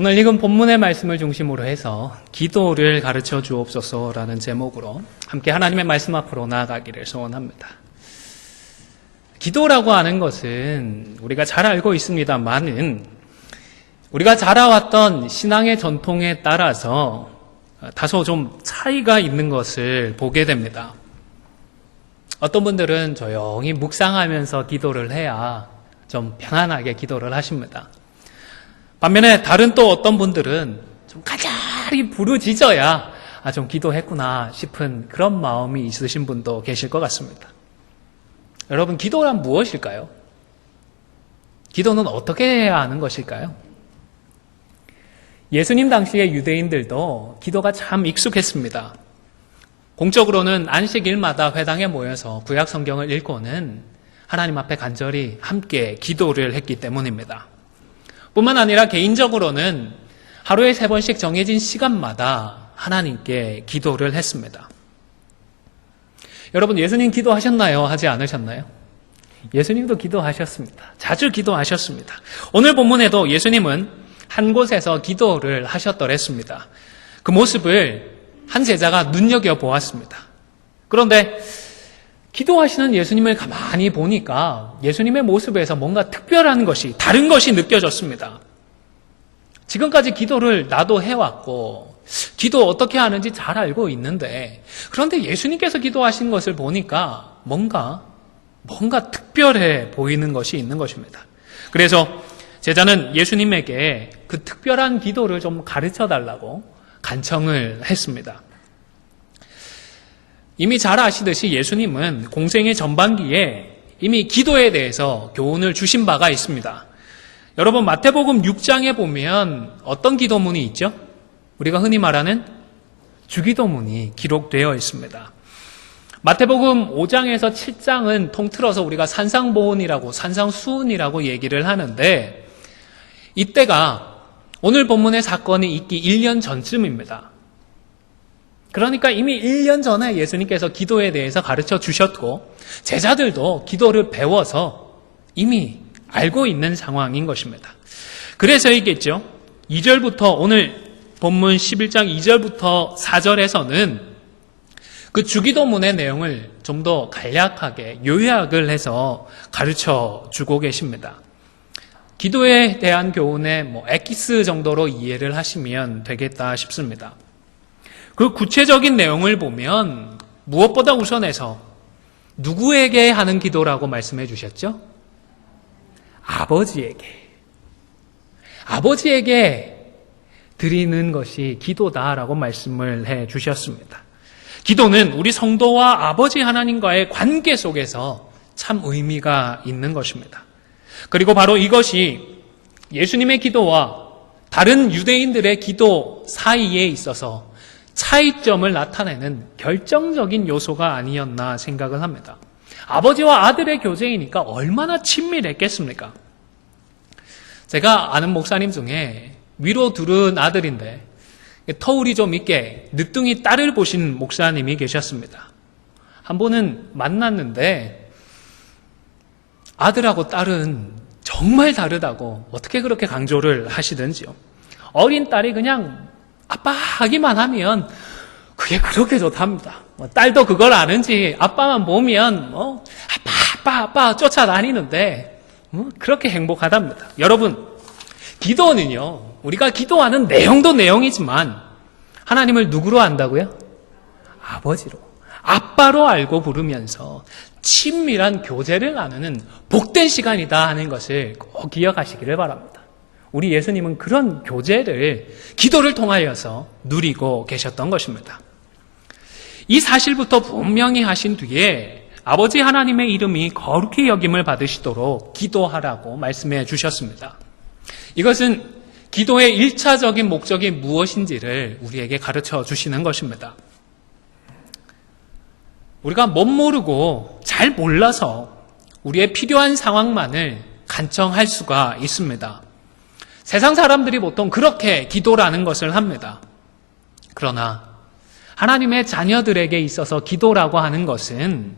오늘 읽은 본문의 말씀을 중심으로 해서 기도를 가르쳐 주옵소서라는 제목으로 함께 하나님의 말씀 앞으로 나아가기를 소원합니다. 기도라고 하는 것은 우리가 잘 알고 있습니다만은 우리가 자라왔던 신앙의 전통에 따라서 다소 좀 차이가 있는 것을 보게 됩니다. 어떤 분들은 조용히 묵상하면서 기도를 해야 좀 편안하게 기도를 하십니다. 반면에 다른 또 어떤 분들은 좀 간절히 부르짖어야 좀 기도했구나 싶은 그런 마음이 있으신 분도 계실 것 같습니다. 여러분, 기도란 무엇일까요? 기도는 어떻게 해야 하는 것일까요? 예수님 당시의 유대인들도 기도가 참 익숙했습니다. 공적으로는 안식일마다 회당에 모여서 구약 성경을 읽고는 하나님 앞에 간절히 함께 기도를 했기 때문입니다. 뿐만 아니라 개인적으로는 하루에 3번씩 정해진 시간마다 하나님께 기도를 했습니다. 여러분, 예수님 기도하셨나요? 하지 않으셨나요? 예수님도 기도하셨습니다. 자주 기도하셨습니다. 오늘 본문에도 예수님은 한 곳에서 기도를 하셨더랬습니다. 그 모습을 한 제자가 눈여겨보았습니다. 그런데 기도하시는 예수님을 가만히 보니까 예수님의 모습에서 뭔가 특별한 것이, 다른 것이 느껴졌습니다. 지금까지 기도를 나도 해왔고 기도 어떻게 하는지 잘 알고 있는데, 그런데 예수님께서 기도하신 것을 보니까 뭔가 특별해 보이는 것이 있는 것입니다. 그래서 제자는 예수님에게 그 특별한 기도를 좀 가르쳐달라고 간청을 했습니다. 이미 잘 아시듯이 예수님은 공생의 전반기에 이미 기도에 대해서 교훈을 주신 바가 있습니다. 여러분, 마태복음 6장에 보면 어떤 기도문이 있죠? 우리가 흔히 말하는 주기도문이 기록되어 있습니다. 마태복음 5장에서 7장은 통틀어서 우리가 산상보훈이라고, 산상수훈이라고 얘기를 하는데, 이때가 오늘 본문의 사건이 있기 1년 전쯤입니다. 그러니까 이미 1년 전에 예수님께서 기도에 대해서 가르쳐 주셨고 제자들도 기도를 배워서 이미 알고 있는 상황인 것입니다. 그래서이겠죠. 2절부터, 오늘 본문 11장 2절부터 4절에서는 그 주기도문의 내용을 좀 더 간략하게 요약을 해서 가르쳐 주고 계십니다. 기도에 대한 교훈의 엑기스 정도로 이해를 하시면 되겠다 싶습니다. 그 구체적인 내용을 보면 무엇보다 우선해서 누구에게 하는 기도라고 말씀해 주셨죠? 아버지에게 드리는 것이 기도다라고 말씀을 해 주셨습니다. 기도는 우리 성도와 아버지 하나님과의 관계 속에서 참 의미가 있는 것입니다. 그리고 바로 이것이 예수님의 기도와 다른 유대인들의 기도 사이에 있어서 차이점을 나타내는 결정적인 요소가 아니었나 생각을 합니다. 아버지와 아들의 교제이니까 얼마나 친밀했겠습니까? 제가 아는 목사님 중에 위로 둘은 아들인데 터울이 좀 있게 늦둥이 딸을 보신 목사님이 계셨습니다. 한 번은 만났는데 아들하고 딸은 정말 다르다고 어떻게 그렇게 강조를 하시던지요. 어린 딸이 그냥 아빠 하기만 하면 그게 그렇게 좋답니다. 딸도 그걸 아는지 아빠만 보면 아빠 쫓아다니는데 그렇게 행복하답니다. 여러분, 기도는요, 우리가 기도하는 내용도 내용이지만 하나님을 누구로 안다고요? 아버지로, 아빠로 알고 부르면서 친밀한 교제를 나누는 복된 시간이다 하는 것을 꼭 기억하시기를 바랍니다. 우리 예수님은 그런 교제를 기도를 통하여서 누리고 계셨던 것입니다. 이 사실부터 분명히 하신 뒤에 아버지 하나님의 이름이 거룩히 여김을 받으시도록 기도하라고 말씀해 주셨습니다. 이것은 기도의 1차적인 목적이 무엇인지를 우리에게 가르쳐 주시는 것입니다. 우리가 못 모르고 잘 몰라서 우리의 필요한 상황만을 간청할 수가 있습니다. 세상 사람들이 보통 그렇게 기도라는 것을 합니다. 그러나 하나님의 자녀들에게 있어서 기도라고 하는 것은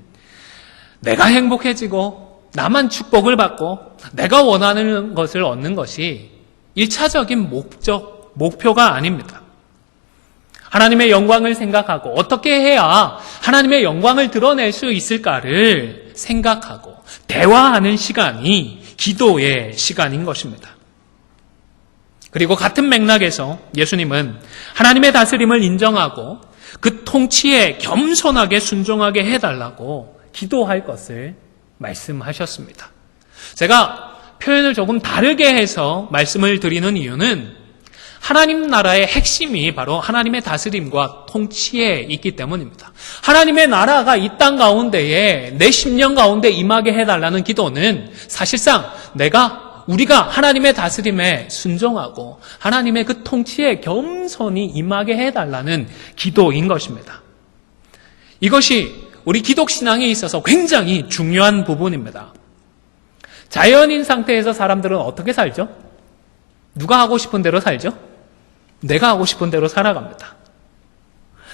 내가 행복해지고 나만 축복을 받고 내가 원하는 것을 얻는 것이 1차적인 목표가 아닙니다. 하나님의 영광을 생각하고 어떻게 해야 하나님의 영광을 드러낼 수 있을까를 생각하고 대화하는 시간이 기도의 시간인 것입니다. 그리고 같은 맥락에서 예수님은 하나님의 다스림을 인정하고 그 통치에 겸손하게 순종하게 해달라고 기도할 것을 말씀하셨습니다. 제가 표현을 조금 다르게 해서 말씀을 드리는 이유는 하나님 나라의 핵심이 바로 하나님의 다스림과 통치에 있기 때문입니다. 하나님의 나라가 이 땅 가운데에 내 심령 가운데 임하게 해달라는 기도는 사실상 우리가 하나님의 다스림에 순종하고 하나님의 그 통치에 겸손히 임하게 해달라는 기도인 것입니다. 이것이 우리 기독신앙에 있어서 굉장히 중요한 부분입니다. 자연인 상태에서 사람들은 어떻게 살죠? 누가 하고 싶은 대로 살죠? 내가 하고 싶은 대로 살아갑니다.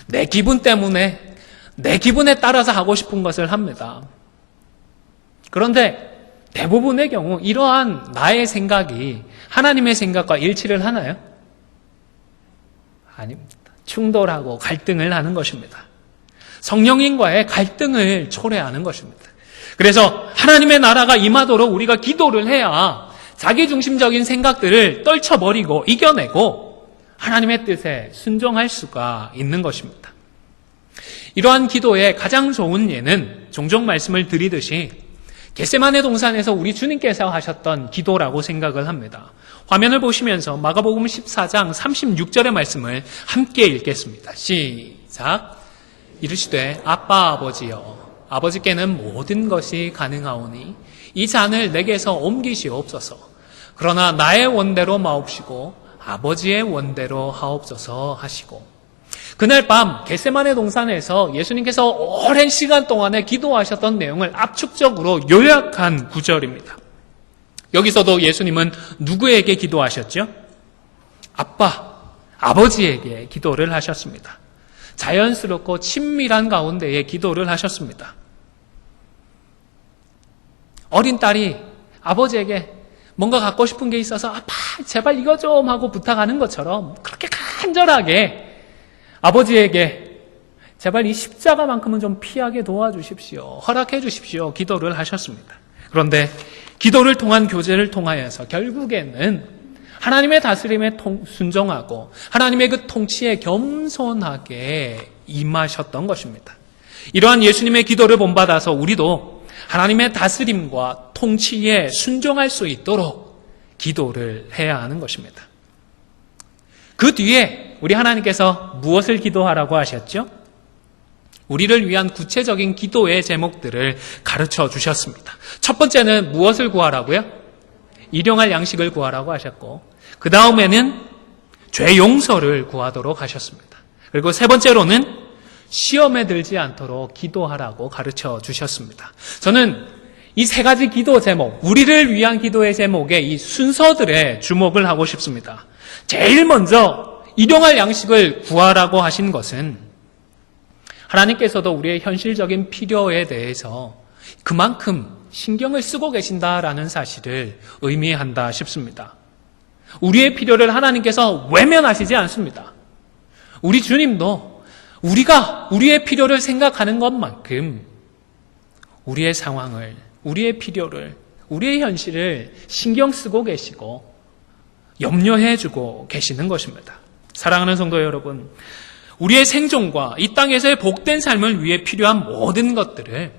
내 기분 때문에 내 기분에 따라서 하고 싶은 것을 합니다. 그런데 대부분의 경우 이러한 나의 생각이 하나님의 생각과 일치를 하나요? 아닙니다. 충돌하고 갈등을 하는 것입니다. 성령님과의 갈등을 초래하는 것입니다. 그래서 하나님의 나라가 임하도록 우리가 기도를 해야 자기중심적인 생각들을 떨쳐버리고 이겨내고 하나님의 뜻에 순종할 수가 있는 것입니다. 이러한 기도의 가장 좋은 예는 종종 말씀을 드리듯이 겟세마네 동산에서 우리 주님께서 하셨던 기도라고 생각을 합니다. 화면을 보시면서 마가복음 14장 36절의 말씀을 함께 읽겠습니다. 시작. 이르시되 아빠 아버지여 아버지께는 모든 것이 가능하오니 이 잔을 내게서 옮기시옵소서. 그러나 나의 원대로 마옵시고 아버지의 원대로 하옵소서 하시고, 그날 밤 겟세마네 동산에서 예수님께서 오랜 시간 동안에 기도하셨던 내용을 압축적으로 요약한 구절입니다. 여기서도 예수님은 누구에게 기도하셨죠? 아버지에게 기도를 하셨습니다. 자연스럽고 친밀한 가운데에 기도를 하셨습니다. 어린 딸이 아버지에게 뭔가 갖고 싶은 게 있어서 아빠 제발 이거 좀 하고 부탁하는 것처럼 그렇게 간절하게 아버지에게 제발 이 십자가만큼은 좀 피하게 도와주십시오, 허락해 주십시오 기도를 하셨습니다. 그런데 기도를 통한 교제를 통하여서 결국에는 하나님의 다스림에 순종하고 하나님의 그 통치에 겸손하게 임하셨던 것입니다. 이러한 예수님의 기도를 본받아서 우리도 하나님의 다스림과 통치에 순종할 수 있도록 기도를 해야 하는 것입니다. 그 뒤에 우리 하나님께서 무엇을 기도하라고 하셨죠? 우리를 위한 구체적인 기도의 제목들을 가르쳐 주셨습니다. 첫 번째는 무엇을 구하라고요? 일용할 양식을 구하라고 하셨고, 그 다음에는 죄 용서를 구하도록 하셨습니다. 그리고 세 번째로는 시험에 들지 않도록 기도하라고 가르쳐 주셨습니다. 저는 이 세 가지 기도 제목, 우리를 위한 기도의 제목에 이 순서들에 주목을 하고 싶습니다. 제일 먼저 일용할 양식을 구하라고 하신 것은 하나님께서도 우리의 현실적인 필요에 대해서 그만큼 신경을 쓰고 계신다라는 사실을 의미한다 싶습니다. 우리의 필요를 하나님께서 외면하시지 않습니다. 우리 주님도 우리가 우리의 필요를 생각하는 것만큼 우리의 상황을, 우리의 필요를, 우리의 현실을 신경 쓰고 계시고 염려해 주고 계시는 것입니다. 사랑하는 성도 여러분, 우리의 생존과 이 땅에서의 복된 삶을 위해 필요한 모든 것들을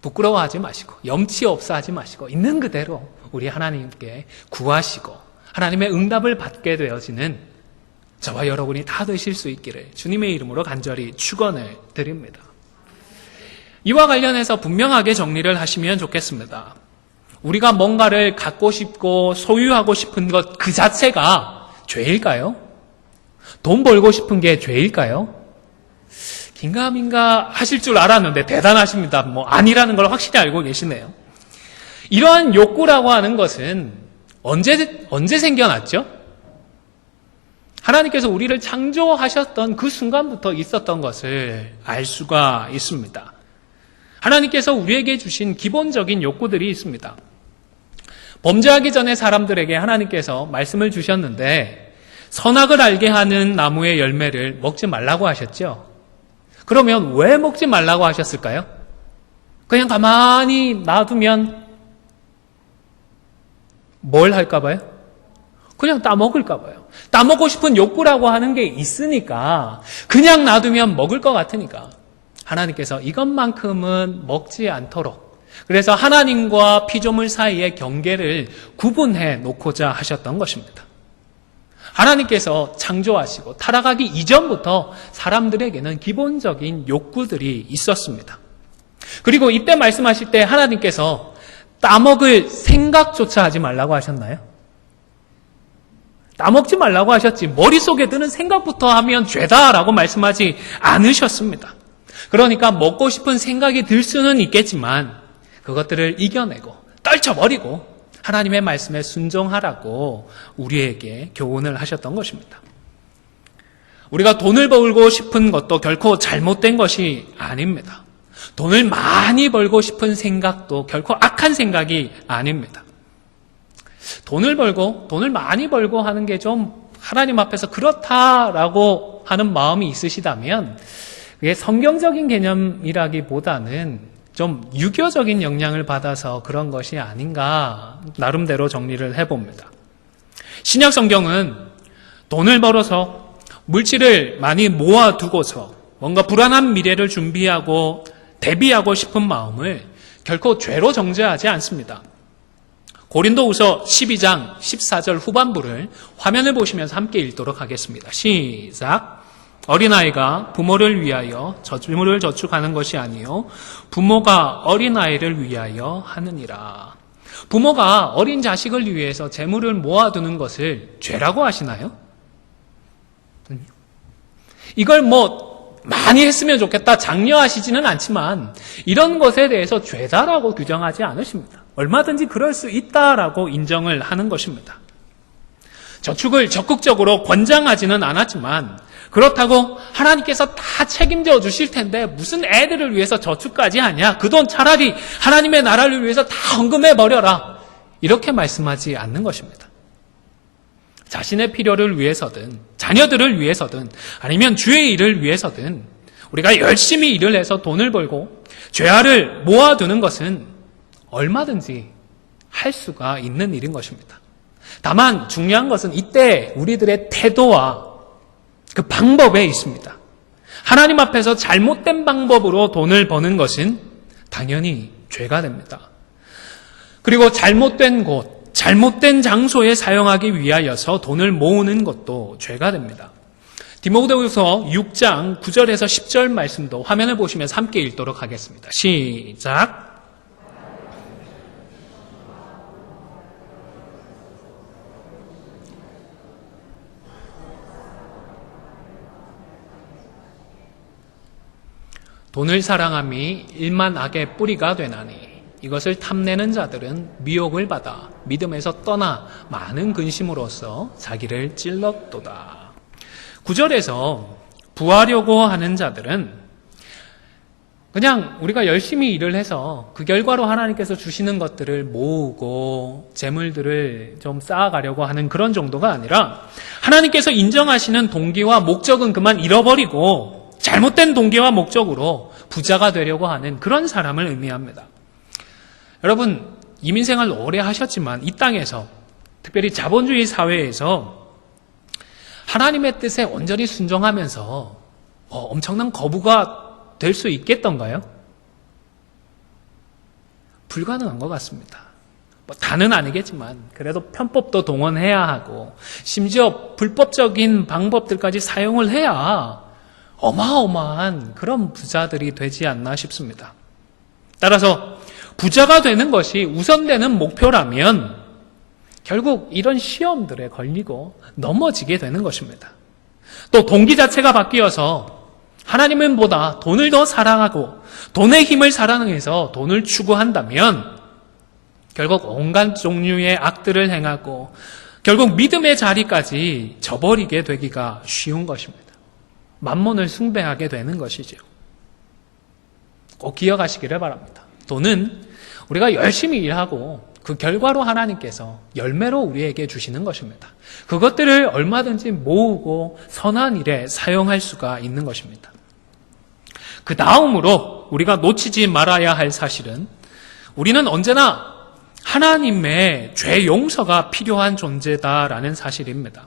부끄러워하지 마시고 염치 없어 하지 마시고 있는 그대로 우리 하나님께 구하시고 하나님의 응답을 받게 되어지는 저와 여러분이 다 되실 수 있기를 주님의 이름으로 간절히 축원을 드립니다. 이와 관련해서 분명하게 정리를 하시면 좋겠습니다. 우리가 뭔가를 갖고 싶고 소유하고 싶은 것 그 자체가 죄일까요? 돈 벌고 싶은 게 죄일까요? 긴가민가 하실 줄 알았는데 대단하십니다. 아니라는 걸 확실히 알고 계시네요. 이러한 욕구라고 하는 것은 언제 생겨났죠? 하나님께서 우리를 창조하셨던 그 순간부터 있었던 것을 알 수가 있습니다. 하나님께서 우리에게 주신 기본적인 욕구들이 있습니다. 범죄하기 전에 사람들에게 하나님께서 말씀을 주셨는데 선악을 알게 하는 나무의 열매를 먹지 말라고 하셨죠. 그러면 왜 먹지 말라고 하셨을까요? 그냥 가만히 놔두면 뭘 할까 봐요? 그냥 따먹을까 봐요. 따먹고 싶은 욕구라고 하는 게 있으니까 그냥 놔두면 먹을 것 같으니까 하나님께서 이것만큼은 먹지 않도록, 그래서 하나님과 피조물 사이의 경계를 구분해 놓고자 하셨던 것입니다. 하나님께서 창조하시고 타락하기 이전부터 사람들에게는 기본적인 욕구들이 있었습니다. 그리고 이때 말씀하실 때 하나님께서 따먹을 생각조차 하지 말라고 하셨나요? 따먹지 말라고 하셨지 머릿속에 드는 생각부터 하면 죄다라고 말씀하지 않으셨습니다. 그러니까 먹고 싶은 생각이 들 수는 있겠지만 그것들을 이겨내고 떨쳐버리고 하나님의 말씀에 순종하라고 우리에게 교훈을 하셨던 것입니다. 우리가 돈을 벌고 싶은 것도 결코 잘못된 것이 아닙니다. 돈을 많이 벌고 싶은 생각도 결코 악한 생각이 아닙니다. 돈을 벌고 돈을 많이 벌고 하는 게 좀 하나님 앞에서 그렇다라고 하는 마음이 있으시다면 그게 성경적인 개념이라기보다는 좀 유교적인 영향을 받아서 그런 것이 아닌가 나름대로 정리를 해봅니다. 신약 성경은 돈을 벌어서 물질을 많이 모아두고서 뭔가 불안한 미래를 준비하고 대비하고 싶은 마음을 결코 죄로 정죄하지 않습니다. 고린도후서 12장 14절 후반부를 화면을 보시면서 함께 읽도록 하겠습니다. 시작. 어린아이가 부모를 위하여 재물을 저축하는 것이 아니요 부모가 어린아이를 위하여 하느니라. 부모가 어린 자식을 위해서 재물을 모아두는 것을 죄라고 하시나요? 이걸 많이 했으면 좋겠다 장려하시지는 않지만 이런 것에 대해서 죄다라고 규정하지 않으십니다. 얼마든지 그럴 수 있다라고 인정을 하는 것입니다. 저축을 적극적으로 권장하지는 않았지만 그렇다고 하나님께서 다 책임져 주실 텐데 무슨 애들을 위해서 저축까지 하냐? 그 돈 차라리 하나님의 나라를 위해서 다 헌금해 버려라. 이렇게 말씀하지 않는 것입니다. 자신의 필요를 위해서든 자녀들을 위해서든 아니면 주의 일을 위해서든 우리가 열심히 일을 해서 돈을 벌고 죄화를 모아두는 것은 얼마든지 할 수가 있는 일인 것입니다. 다만 중요한 것은 이때 우리들의 태도와 그 방법에 있습니다. 하나님 앞에서 잘못된 방법으로 돈을 버는 것은 당연히 죄가 됩니다. 그리고 잘못된 곳, 잘못된 장소에 사용하기 위하여서 돈을 모으는 것도 죄가 됩니다. 디모데후서 6장 9절에서 10절 말씀도 화면을 보시면서 함께 읽도록 하겠습니다. 시작. 돈을 사랑함이 일만 악의 뿌리가 되나니 이것을 탐내는 자들은 미혹을 받아 믿음에서 떠나 많은 근심으로써 자기를 찔렀도다. 9절에서 부하려고 하는 자들은 그냥 우리가 열심히 일을 해서 그 결과로 하나님께서 주시는 것들을 모으고 재물들을 좀 쌓아가려고 하는 그런 정도가 아니라 하나님께서 인정하시는 동기와 목적은 그만 잃어버리고 잘못된 동기와 목적으로 부자가 되려고 하는 그런 사람을 의미합니다. 여러분, 이민생활 오래 하셨지만 이 땅에서 특별히 자본주의 사회에서 하나님의 뜻에 온전히 순종하면서 엄청난 거부가 될 수 있겠던가요? 불가능한 것 같습니다. 다는 아니겠지만 그래도 편법도 동원해야 하고 심지어 불법적인 방법들까지 사용을 해야 어마어마한 그런 부자들이 되지 않나 싶습니다. 따라서 부자가 되는 것이 우선되는 목표라면 결국 이런 시험들에 걸리고 넘어지게 되는 것입니다. 또 동기 자체가 바뀌어서 하나님은 보다 돈을 더 사랑하고 돈의 힘을 사랑해서 돈을 추구한다면 결국 온갖 종류의 악들을 행하고 결국 믿음의 자리까지 저버리게 되기가 쉬운 것입니다. 만몬을 숭배하게 되는 것이죠. 꼭 기억하시기를 바랍니다. 돈은 우리가 열심히 일하고 그 결과로 하나님께서 열매로 우리에게 주시는 것입니다. 그것들을 얼마든지 모으고 선한 일에 사용할 수가 있는 것입니다. 그 다음으로 우리가 놓치지 말아야 할 사실은 우리는 언제나 하나님의 죄 용서가 필요한 존재다라는 사실입니다.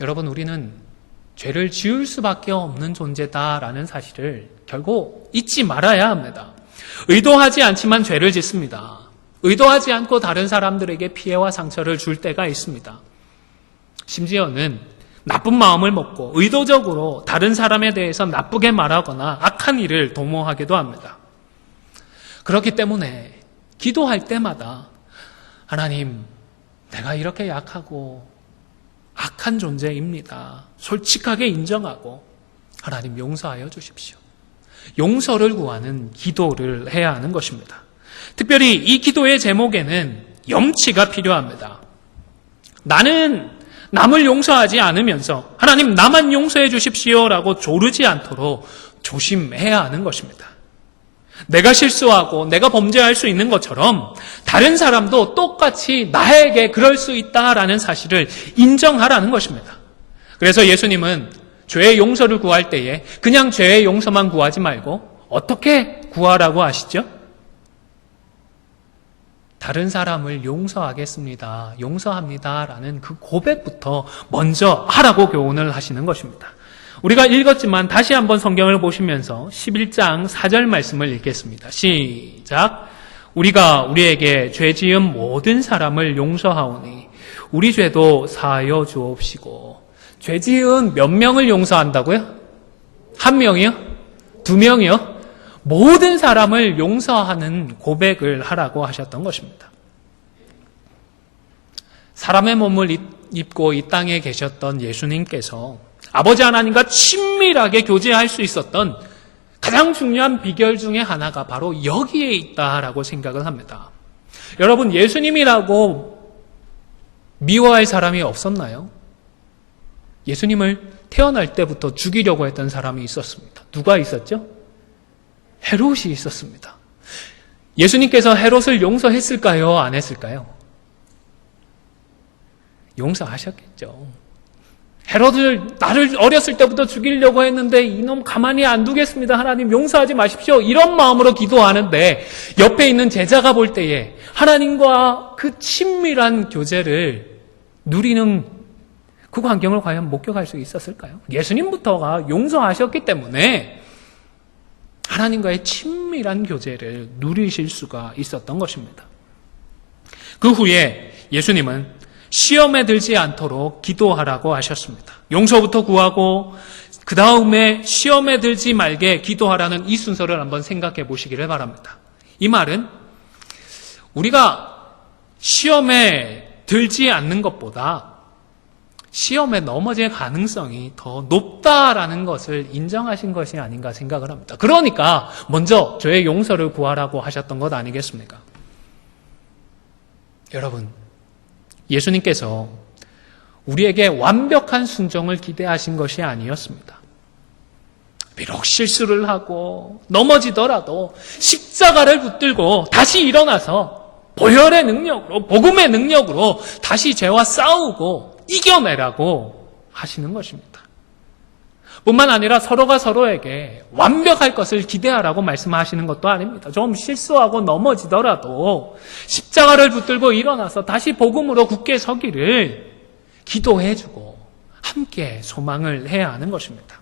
여러분, 우리는 죄를 지을 수밖에 없는 존재다라는 사실을 결국 잊지 말아야 합니다. 의도하지 않지만 죄를 짓습니다. 의도하지 않고 다른 사람들에게 피해와 상처를 줄 때가 있습니다. 심지어는 나쁜 마음을 먹고 의도적으로 다른 사람에 대해서 나쁘게 말하거나 악한 일을 도모하기도 합니다. 그렇기 때문에 기도할 때마다 하나님, 내가 이렇게 약하고 악한 존재입니다. 솔직하게 인정하고 하나님 용서하여 주십시오. 용서를 구하는 기도를 해야 하는 것입니다. 특별히 이 기도의 제목에는 염치가 필요합니다. 나는 남을 용서하지 않으면서 하나님 나만 용서해 주십시오라고 조르지 않도록 조심해야 하는 것입니다. 내가 실수하고 내가 범죄할 수 있는 것처럼 다른 사람도 똑같이 나에게 그럴 수 있다라는 사실을 인정하라는 것입니다. 그래서 예수님은 죄의 용서를 구할 때에 그냥 죄의 용서만 구하지 말고 어떻게 구하라고 하시죠? 다른 사람을 용서하겠습니다. 용서합니다라는 그 고백부터 먼저 하라고 교훈을 하시는 것입니다. 우리가 읽었지만 다시 한번 성경을 보시면서 11장 4절 말씀을 읽겠습니다. 시작. 우리가 우리에게 죄 지은 모든 사람을 용서하오니 우리 죄도 사하여 주옵시고. 죄 지은 몇 명을 용서한다고요? 한 명이요? 두 명이요? 모든 사람을 용서하는 고백을 하라고 하셨던 것입니다. 사람의 몸을 입고 이 땅에 계셨던 예수님께서 아버지 하나님과 친밀하게 교제할 수 있었던 가장 중요한 비결 중에 하나가 바로 여기에 있다라고 생각을 합니다. 여러분, 예수님이라고 미워할 사람이 없었나요? 예수님을 태어날 때부터 죽이려고 했던 사람이 있었습니다. 누가 있었죠? 헤롯이 있었습니다. 예수님께서 헤롯을 용서했을까요? 안 했을까요? 용서하셨겠죠. 헤롯을 나를 어렸을 때부터 죽이려고 했는데 이놈 가만히 안 두겠습니다. 하나님 용서하지 마십시오. 이런 마음으로 기도하는데 옆에 있는 제자가 볼 때에 하나님과 그 친밀한 교제를 누리는 그 광경을 과연 목격할 수 있었을까요? 예수님부터가 용서하셨기 때문에 하나님과의 친밀한 교제를 누리실 수가 있었던 것입니다. 그 후에 예수님은 시험에 들지 않도록 기도하라고 하셨습니다. 용서부터 구하고 그 다음에 시험에 들지 말게 기도하라는 이 순서를 한번 생각해 보시기를 바랍니다. 이 말은 우리가 시험에 들지 않는 것보다 시험에 넘어질 가능성이 더 높다라는 것을 인정하신 것이 아닌가 생각을 합니다. 그러니까 먼저 죄의 용서를 구하라고 하셨던 것 아니겠습니까? 여러분, 예수님께서 우리에게 완벽한 순종을 기대하신 것이 아니었습니다. 비록 실수를 하고 넘어지더라도 십자가를 붙들고 다시 일어나서 보혈의 능력으로, 복음의 능력으로 다시 죄와 싸우고 이겨내라고 하시는 것입니다. 뿐만 아니라 서로가 서로에게 완벽할 것을 기대하라고 말씀하시는 것도 아닙니다. 좀 실수하고 넘어지더라도 십자가를 붙들고 일어나서 다시 복음으로 굳게 서기를 기도해주고 함께 소망을 해야 하는 것입니다.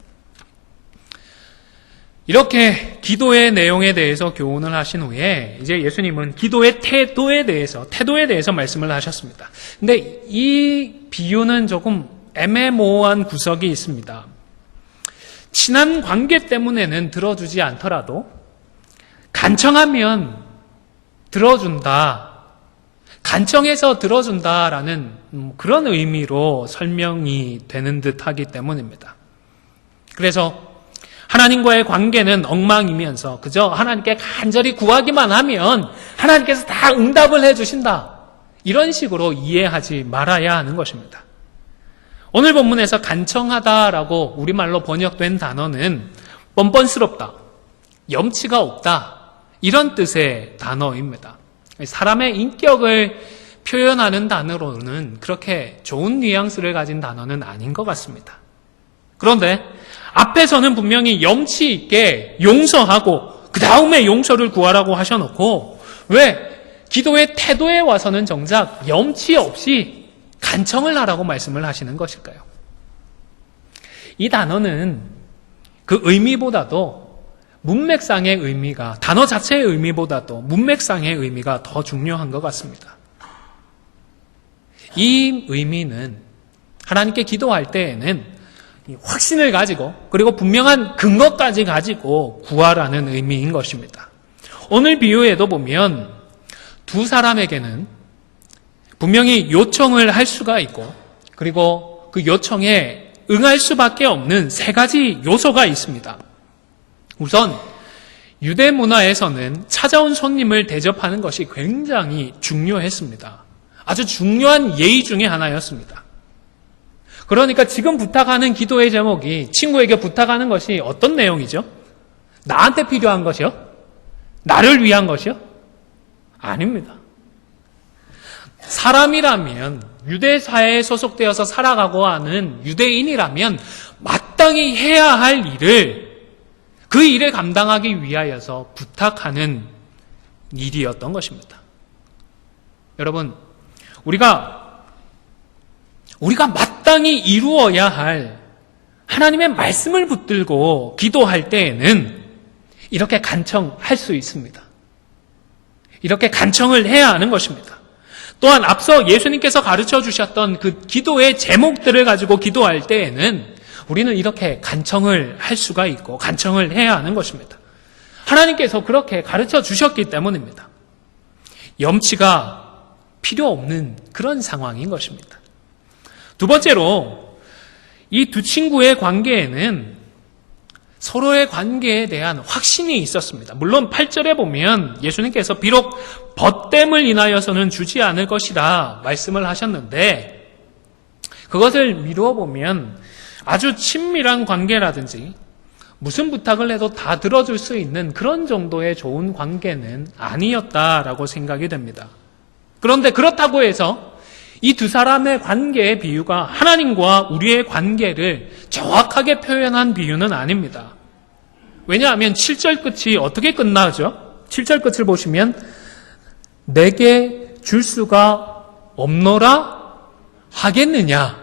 이렇게 기도의 내용에 대해서 교훈을 하신 후에 이제 예수님은 기도의 태도에 대해서 말씀을 하셨습니다. 근데 이 비유는 조금 애매모호한 구석이 있습니다. 친한 관계 때문에는 들어주지 않더라도 간청하면 들어준다, 간청해서 들어준다라는 그런 의미로 설명이 되는 듯하기 때문입니다. 그래서 하나님과의 관계는 엉망이면서 그저 하나님께 간절히 구하기만 하면 하나님께서 다 응답을 해주신다, 이런 식으로 이해하지 말아야 하는 것입니다. 오늘 본문에서 간청하다라고 우리말로 번역된 단어는 뻔뻔스럽다, 염치가 없다, 이런 뜻의 단어입니다. 사람의 인격을 표현하는 단어로는 그렇게 좋은 뉘앙스를 가진 단어는 아닌 것 같습니다. 그런데 앞에서는 분명히 염치 있게 용서하고 그 다음에 용서를 구하라고 하셔놓고 왜 기도의 태도에 와서는 정작 염치 없이 간청을 하라고 말씀을 하시는 것일까요? 이 단어는 그 의미보다도 문맥상의 의미가, 단어 자체의 의미보다도 문맥상의 의미가 더 중요한 것 같습니다. 이 의미는 하나님께 기도할 때에는 확신을 가지고 그리고 분명한 근거까지 가지고 구하라는 의미인 것입니다. 오늘 비유에도 보면 두 사람에게는 분명히 요청을 할 수가 있고 그리고 그 요청에 응할 수밖에 없는 세 가지 요소가 있습니다. 우선 유대 문화에서는 찾아온 손님을 대접하는 것이 굉장히 중요했습니다. 아주 중요한 예의 중에 하나였습니다. 그러니까 지금 부탁하는 기도의 제목이 친구에게 부탁하는 것이 어떤 내용이죠? 나한테 필요한 것이요? 나를 위한 것이요? 아닙니다. 사람이라면 유대 사회에 소속되어서 살아가고 하는 유대인이라면 마땅히 해야 할 일을 그 일을 감당하기 위하여서 부탁하는 일이었던 것입니다. 여러분, 우리가 마땅히 이루어야 할 하나님의 말씀을 붙들고 기도할 때에는 이렇게 간청할 수 있습니다. 이렇게 간청을 해야 하는 것입니다. 또한 앞서 예수님께서 가르쳐 주셨던 그 기도의 제목들을 가지고 기도할 때에는 우리는 이렇게 간청을 할 수가 있고 간청을 해야 하는 것입니다. 하나님께서 그렇게 가르쳐 주셨기 때문입니다. 염치가 필요 없는 그런 상황인 것입니다. 두 번째로 이 두 친구의 관계에는 서로의 관계에 대한 확신이 있었습니다. 물론 8절에 보면 예수님께서 비록 벗됨을 인하여서는 주지 않을 것이라 말씀을 하셨는데 그것을 미루어 보면 아주 친밀한 관계라든지 무슨 부탁을 해도 다 들어줄 수 있는 그런 정도의 좋은 관계는 아니었다라고 생각이 됩니다. 그런데 그렇다고 해서 이 두 사람의 관계의 비유가 하나님과 우리의 관계를 정확하게 표현한 비유는 아닙니다. 왜냐하면 7절 끝이 어떻게 끝나죠? 7절 끝을 보시면 내게 줄 수가 없노라 하겠느냐?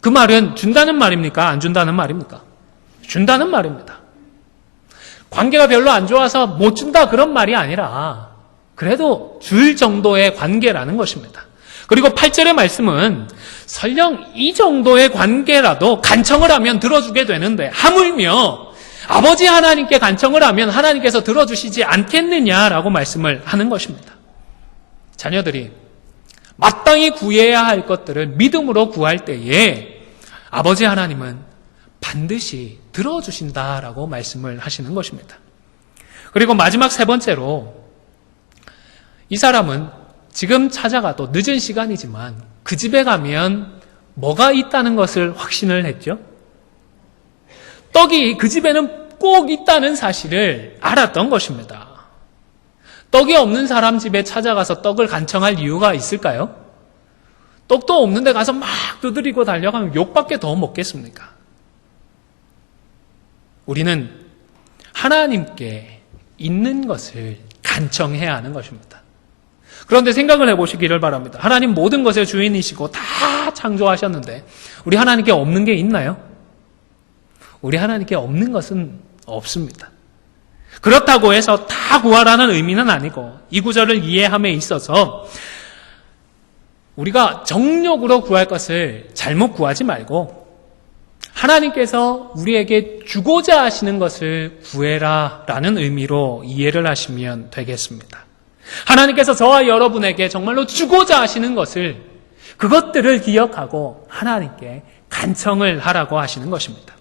그 말은 준다는 말입니까? 안 준다는 말입니까? 준다는 말입니다. 관계가 별로 안 좋아서 못 준다 그런 말이 아니라 그래도 줄 정도의 관계라는 것입니다. 그리고 8절의 말씀은 설령 이 정도의 관계라도 간청을 하면 들어주게 되는데 하물며 아버지 하나님께 간청을 하면 하나님께서 들어주시지 않겠느냐라고 말씀을 하는 것입니다. 자녀들이 마땅히 구해야 할 것들을 믿음으로 구할 때에 아버지 하나님은 반드시 들어주신다라고 말씀을 하시는 것입니다. 그리고 마지막 세 번째로 이 사람은 지금 찾아가도 늦은 시간이지만 그 집에 가면 뭐가 있다는 것을 확신을 했죠. 떡이 그 집에는 꼭 있다는 사실을 알았던 것입니다. 떡이 없는 사람 집에 찾아가서 떡을 간청할 이유가 있을까요? 떡도 없는데 가서 막 두드리고 달려가면 욕밖에 더 먹겠습니까? 우리는 하나님께 있는 것을 간청해야 하는 것입니다. 그런데 생각을 해보시기를 바랍니다. 하나님 모든 것의 주인이시고 다 창조하셨는데 우리 하나님께 없는 게 있나요? 우리 하나님께 없는 것은 없습니다. 그렇다고 해서 다 구하라는 의미는 아니고 이 구절을 이해함에 있어서 우리가 정욕으로 구할 것을 잘못 구하지 말고 하나님께서 우리에게 주고자 하시는 것을 구해라 라는 의미로 이해를 하시면 되겠습니다. 하나님께서 저와 여러분에게 정말로 주고자 하시는 것을 그것들을 기억하고 하나님께 간청을 하라고 하시는 것입니다.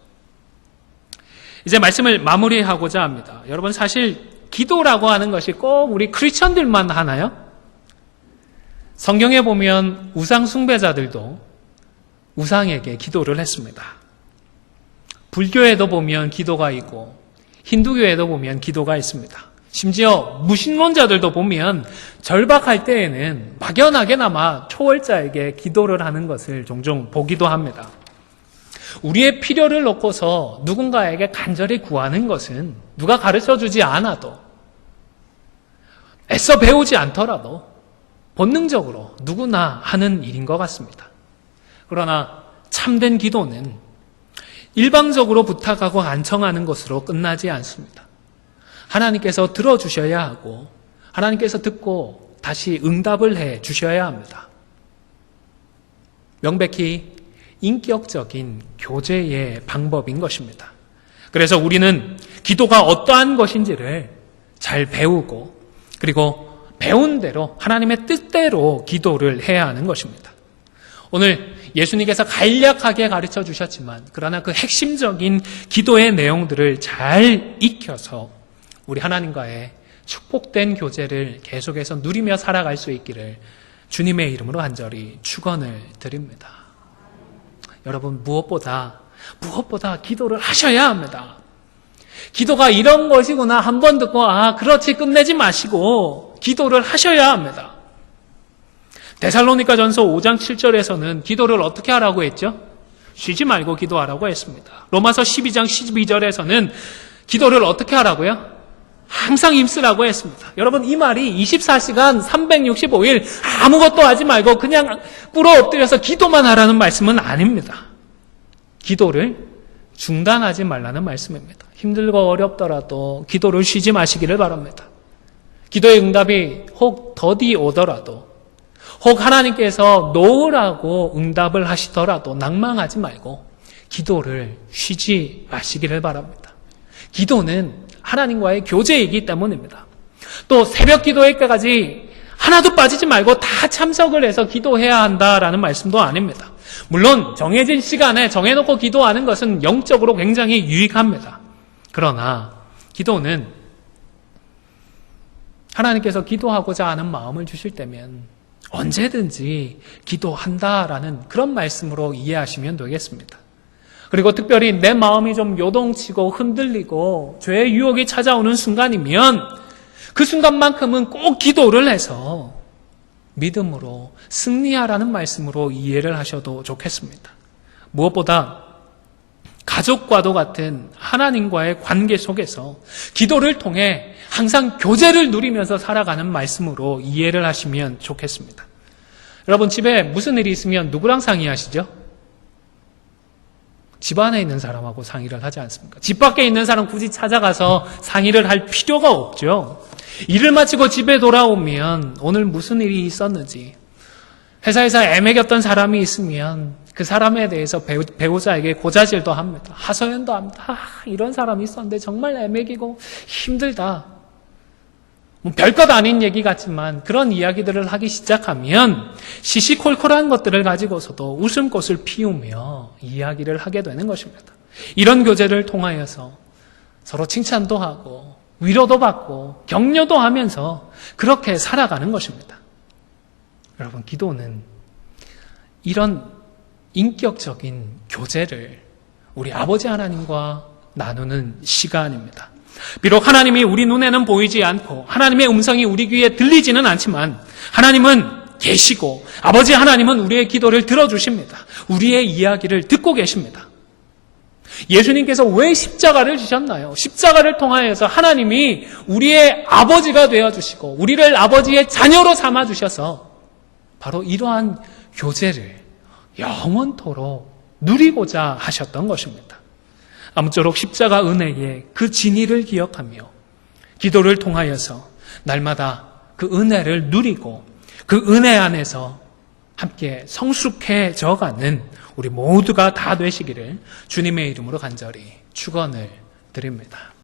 이제 말씀을 마무리하고자 합니다. 여러분 사실 기도라고 하는 것이 꼭 우리 크리스천들만 하나요? 성경에 보면 우상 숭배자들도 우상에게 기도를 했습니다. 불교에도 보면 기도가 있고 힌두교에도 보면 기도가 있습니다. 심지어 무신론자들도 보면 절박할 때에는 막연하게나마 초월자에게 기도를 하는 것을 종종 보기도 합니다. 우리의 필요를 놓고서 누군가에게 간절히 구하는 것은 누가 가르쳐주지 않아도, 애써 배우지 않더라도 본능적으로 누구나 하는 일인 것 같습니다. 그러나 참된 기도는 일방적으로 부탁하고 간청하는 것으로 끝나지 않습니다. 하나님께서 들어주셔야 하고 하나님께서 듣고 다시 응답을 해 주셔야 합니다. 명백히 인격적인 교제의 방법인 것입니다. 그래서 우리는 기도가 어떠한 것인지를 잘 배우고 그리고 배운 대로 하나님의 뜻대로 기도를 해야 하는 것입니다. 오늘 예수님께서 간략하게 가르쳐 주셨지만 그러나 그 핵심적인 기도의 내용들을 잘 익혀서 우리 하나님과의 축복된 교제를 계속해서 누리며 살아갈 수 있기를 주님의 이름으로 간절히 축원을 드립니다. 여러분, 무엇보다 기도를 하셔야 합니다. 기도가 이런 것이구나 한 번 듣고 그렇지 끝내지 마시고 기도를 하셔야 합니다. 데살로니가전서 5장 7절에서는 기도를 어떻게 하라고 했죠? 쉬지 말고 기도하라고 했습니다. 로마서 12장 12절에서는 기도를 어떻게 하라고요? 항상 힘쓰라고 했습니다. 여러분, 이 말이 24시간 365일 아무것도 하지 말고 그냥 꿇어 엎드려서 기도만 하라는 말씀은 아닙니다. 기도를 중단하지 말라는 말씀입니다. 힘들고 어렵더라도 기도를 쉬지 마시기를 바랍니다. 기도의 응답이 혹 더디 오더라도, 혹 하나님께서 놓으라고 응답을 하시더라도 낭망하지 말고 기도를 쉬지 마시기를 바랍니다. 기도는 하나님과의 교제이기 때문입니다. 또 새벽 기도회까지 하나도 빠지지 말고 다 참석을 해서 기도해야 한다라는 말씀도 아닙니다. 물론 정해진 시간에 정해놓고 기도하는 것은 영적으로 굉장히 유익합니다. 그러나 기도는 하나님께서 기도하고자 하는 마음을 주실 때면 언제든지 기도한다라는 그런 말씀으로 이해하시면 되겠습니다. 그리고 특별히 내 마음이 좀 요동치고 흔들리고 죄의 유혹이 찾아오는 순간이면 그 순간만큼은 꼭 기도를 해서 믿음으로 승리하라는 말씀으로 이해를 하셔도 좋겠습니다. 무엇보다 가족과도 같은 하나님과의 관계 속에서 기도를 통해 항상 교제를 누리면서 살아가는 말씀으로 이해를 하시면 좋겠습니다. 여러분, 집에 무슨 일이 있으면 누구랑 상의하시죠? 집 안에 있는 사람하고 상의를 하지 않습니까? 집 밖에 있는 사람 굳이 찾아가서 상의를 할 필요가 없죠. 일을 마치고 집에 돌아오면 오늘 무슨 일이 있었는지, 회사에서 애매겼던 사람이 있으면 그 사람에 대해서 배우자에게 고자질도 합니다. 하소연도 합니다. 이런 사람이 있었는데 정말 애매기고 힘들다. 별것 아닌 얘기 같지만 그런 이야기들을 하기 시작하면 시시콜콜한 것들을 가지고서도 웃음꽃을 피우며 이야기를 하게 되는 것입니다. 이런 교제를 통하여서 서로 칭찬도 하고 위로도 받고 격려도 하면서 그렇게 살아가는 것입니다. 여러분, 기도는 이런 인격적인 교제를 우리 아버지 하나님과 나누는 시간입니다. 비록 하나님이 우리 눈에는 보이지 않고 하나님의 음성이 우리 귀에 들리지는 않지만 하나님은 계시고 아버지 하나님은 우리의 기도를 들어주십니다. 우리의 이야기를 듣고 계십니다. 예수님께서 왜 십자가를 지셨나요? 십자가를 통하여서 하나님이 우리의 아버지가 되어주시고 우리를 아버지의 자녀로 삼아주셔서 바로 이러한 교제를 영원토록 누리고자 하셨던 것입니다. 아무쪼록 십자가 은혜의 그 진리를 기억하며 기도를 통하여서 날마다 그 은혜를 누리고 그 은혜 안에서 함께 성숙해져가는 우리 모두가 다 되시기를 주님의 이름으로 간절히 축원을 드립니다.